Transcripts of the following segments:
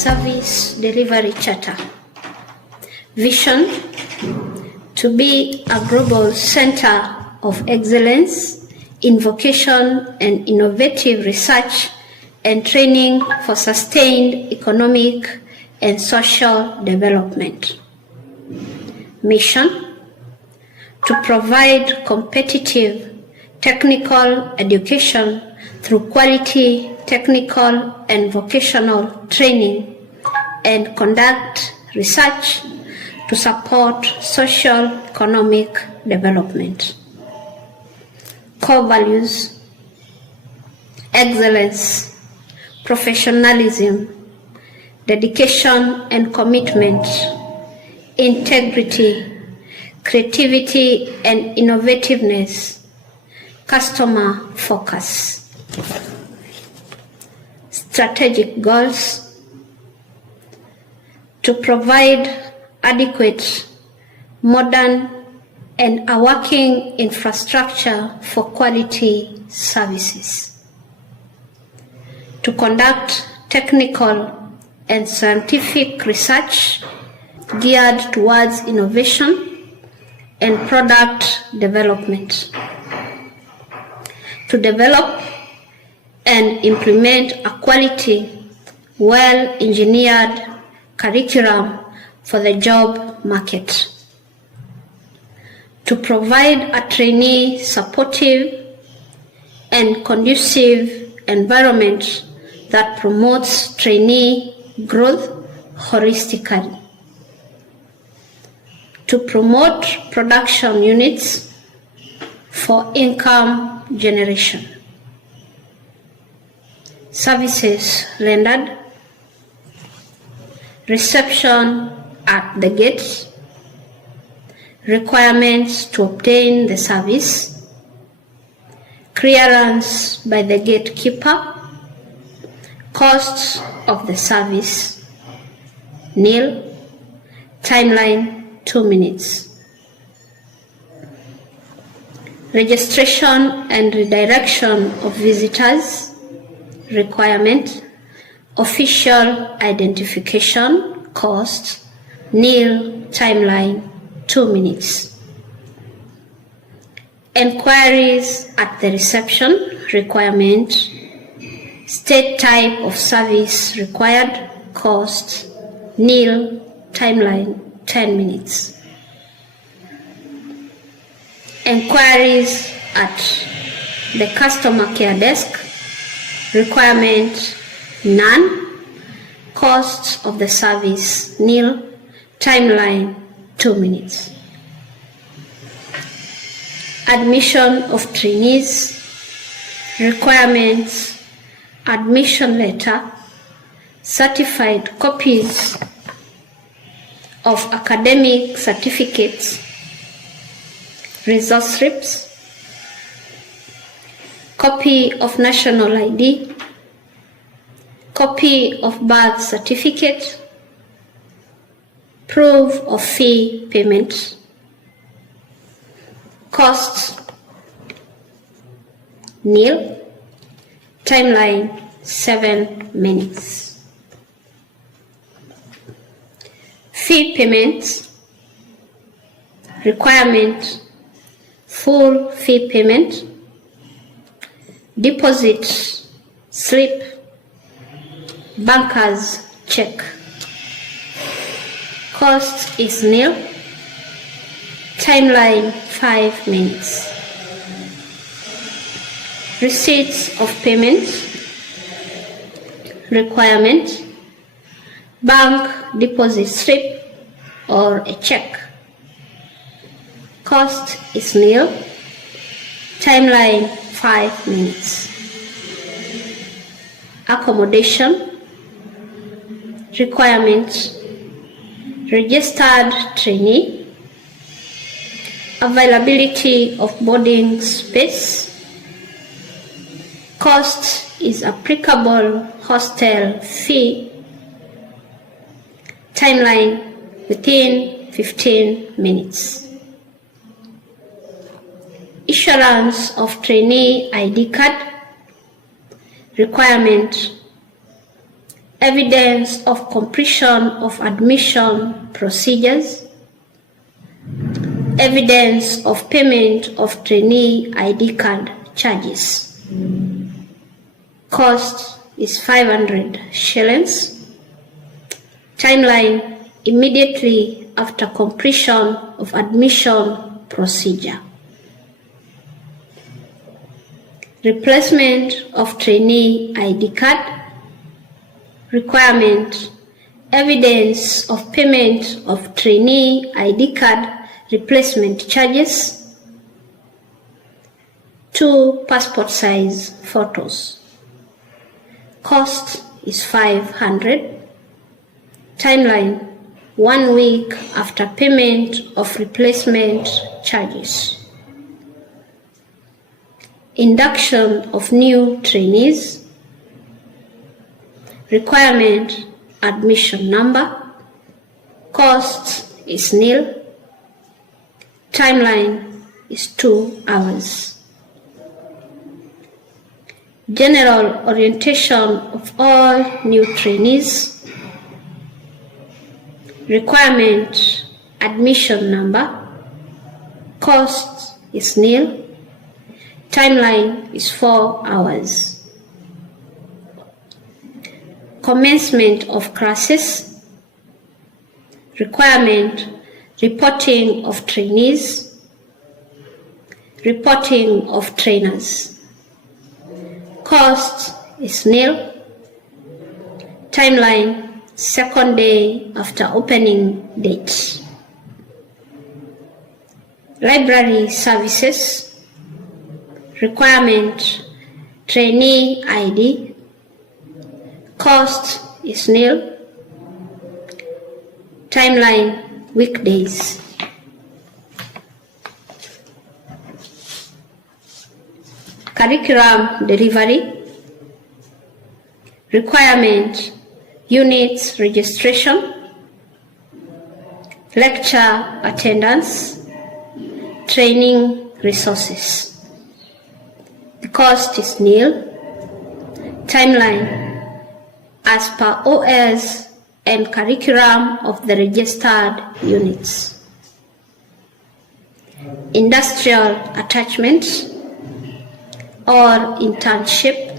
service delivery charter. Vision: to be a global center of excellence in vocation and innovative research and training for sustained economic and social development. Mission: to provide competitive technical education through quality technical and vocational training and conduct research to support social economic development. Core values: excellence, professionalism, dedication and commitment, integrity, creativity and innovativeness, customer focus. Strategic goals: to provide adequate, modern, and a working infrastructure for quality services. To conduct technical and scientific research geared towards innovation and product development. To develop and implement a quality, well-engineered curriculum for the job market. To provide a trainee supportive and conducive environment that promotes trainee growth holistically. To promote production units for income generation. Services rendered: reception at the gate, requirements to obtain the service, clearance by the gatekeeper, costs of the service, nil, timeline 2 minutes. Registration and redirection of visitors, requirement, official identification, cost, nil, timeline 2 minutes. Enquiries at the reception, requirement, state type of service required, cost, nil, timeline 10 minutes. Enquiries at the customer care desk, requirement, none, cost of the service, nil, timeline 2 minutes. Admission of trainees, requirements, admission letter, certified copies of academic certificates, result slips, copy of national ID, copy of birth certificate, proof of fee payment, costs, nil, timeline 7 minutes. Fee payments, requirement, full fee payment, deposit slip, banker's check. Cost is nil, timeline 5 minutes. Receipts of payment, requirement, bank deposit slip or a check. Cost is nil, timeline 5 minutes. Accommodation, requirement, registered trainee, availability of boarding space, cost is applicable hostel fee, timeline within 15 minutes. Issuance of trainee ID card, requirement, evidence of completion of admission procedures, evidence of payment of trainee ID card charges. Cost is 500 shillings. Timeline: immediately after completion of admission procedure. Replacement of trainee ID card. Requirement: evidence of payment of trainee ID card replacement charges. 2 passport size photos. Cost is 500. Timeline: 1 week after payment of replacement charges. Induction of new trainees. Requirement: admission number. Cost is nil. Timeline is 2 hours. General orientation of all new trainees. Requirement: admission number. Cost is nil. Timeline is 4 hours. Commencement of classes. Requirement: reporting of trainees, reporting of trainers. Cost is nil. Timeline: second day after opening date. Library services. Requirement: trainee ID. Cost is nil. Timeline: weekdays. Curriculum delivery. Requirement: units registration, lecture attendance, training resources. The cost is nil. Timeline: as per OS and curriculum of the registered units. Industrial attachment or internship.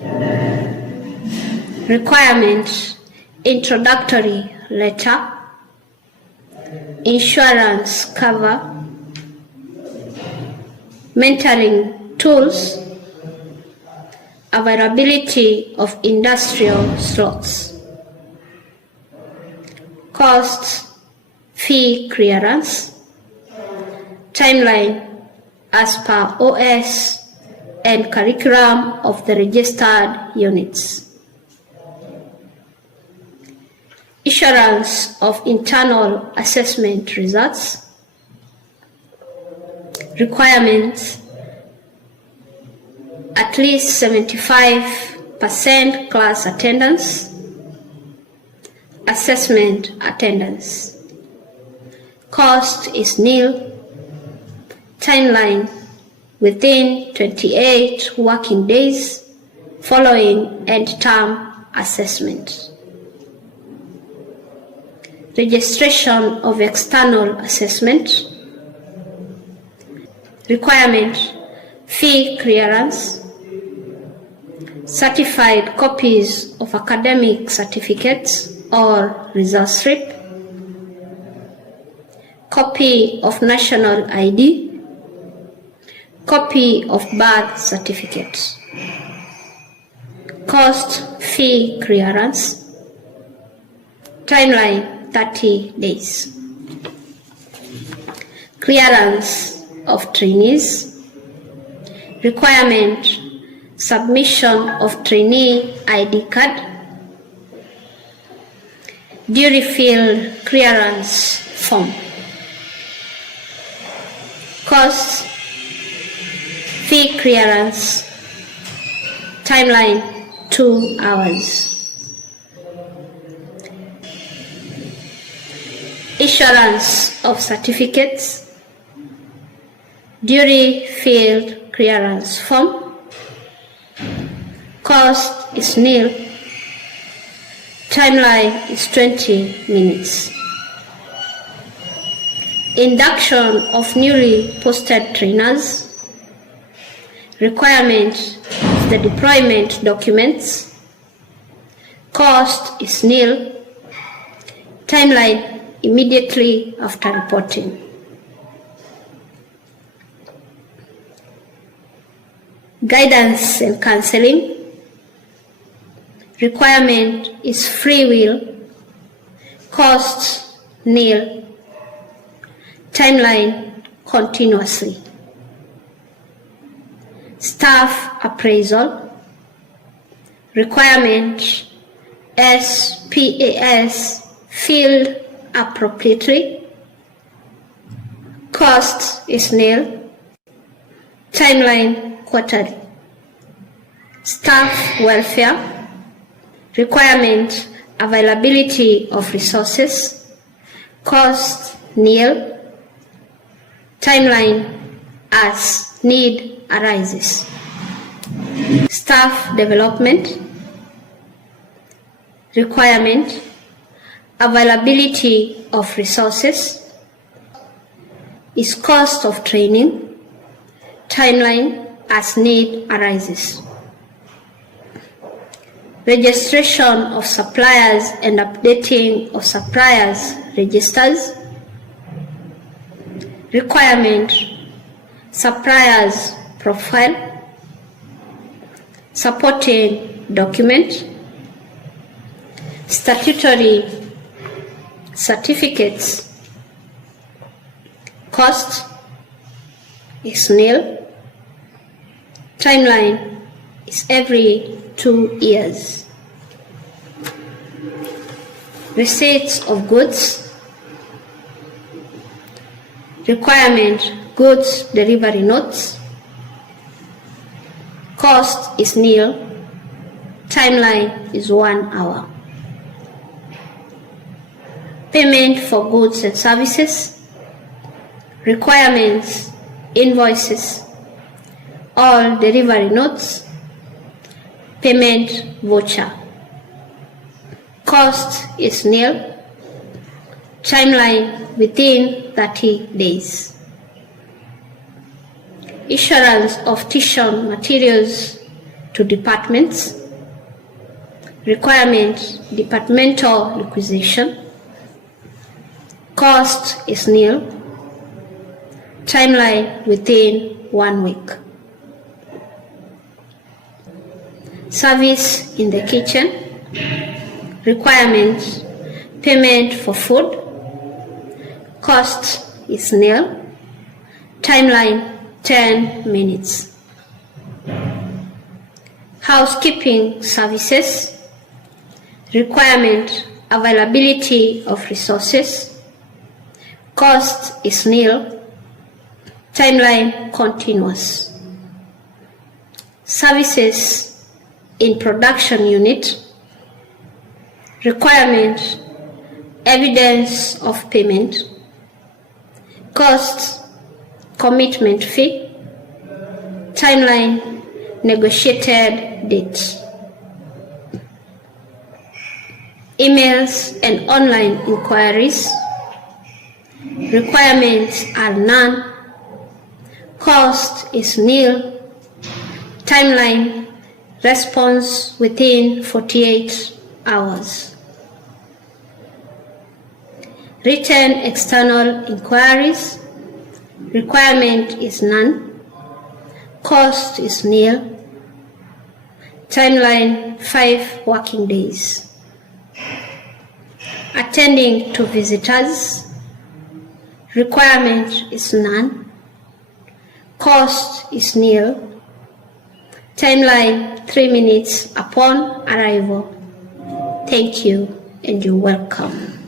Requirement: introductory letter, insurance cover, mentoring tools, availability of industrial slots. Costs: fee clearance. Timeline: as per OS and curriculum of the registered units. Assurance of internal assessment results. Requirements: at least 75% class attendance, assessment attendance. Cost is nil. Timeline: within 28 working days following end-term assessment. Registration of external assessment. Requirement: fee clearance, certified copies of academic certificates or result slip, copy of national ID, copy of birth certificate. Cost: fee clearance. Timeline: 30 days. Clearance of trainees. Requirement: submission of trainee ID card, duly filled clearance form. Cost: fee clearance. Timeline: 2 hours. Issuance of certificates, duly filled clearance form. Cost is nil. Timeline is 20 minutes. Induction of newly posted trainers. Requirement is the deployment documents. Cost is nil. Timeline immediately after reporting. Guidance and counseling. Requirement is free will. Cost nil. Timeline continuously. Staff appraisal. Requirement SPAS filled appropriately. Cost is nil. Timeline quarterly. Staff welfare. Requirement availability of resources. Cost nil. Timeline as need arises. Staff development. Requirement availability of resources is cost of training. Timeline as need arises. Registration of suppliers and updating of suppliers registers. Requirement suppliers profile. Supporting document. Statutory certificates. Cost is nil. Timeline is every 2 years. Receipts of goods. Requirement goods delivery notes. Cost is nil. Timeline is 1 hour. Payment for goods and services. Requirements invoices. All delivery notes. Payment voucher. Cost is nil. Timeline within 30 days. Issuance of tuition materials to departments. Requirement departmental requisition. Cost is nil. Timeline within 1 week. Service in the kitchen. Requirements payment for food. Cost is nil. Timeline 10 minutes. Housekeeping services. Requirement availability of resources. Cost is nil. Timeline continuous. Services in production unit. Requirement evidence of payment. Cost commitment fee. Timeline negotiated date. Emails and online inquiries. Requirements are none. Cost is nil. Timeline response within 48 hours. Written external inquiries. Requirement is none. Cost is nil. Timeline 5 working days. Attending to visitors. Requirement is none. Cost is nil. Timeline 3 minutes upon arrival. Thank you and you're welcome.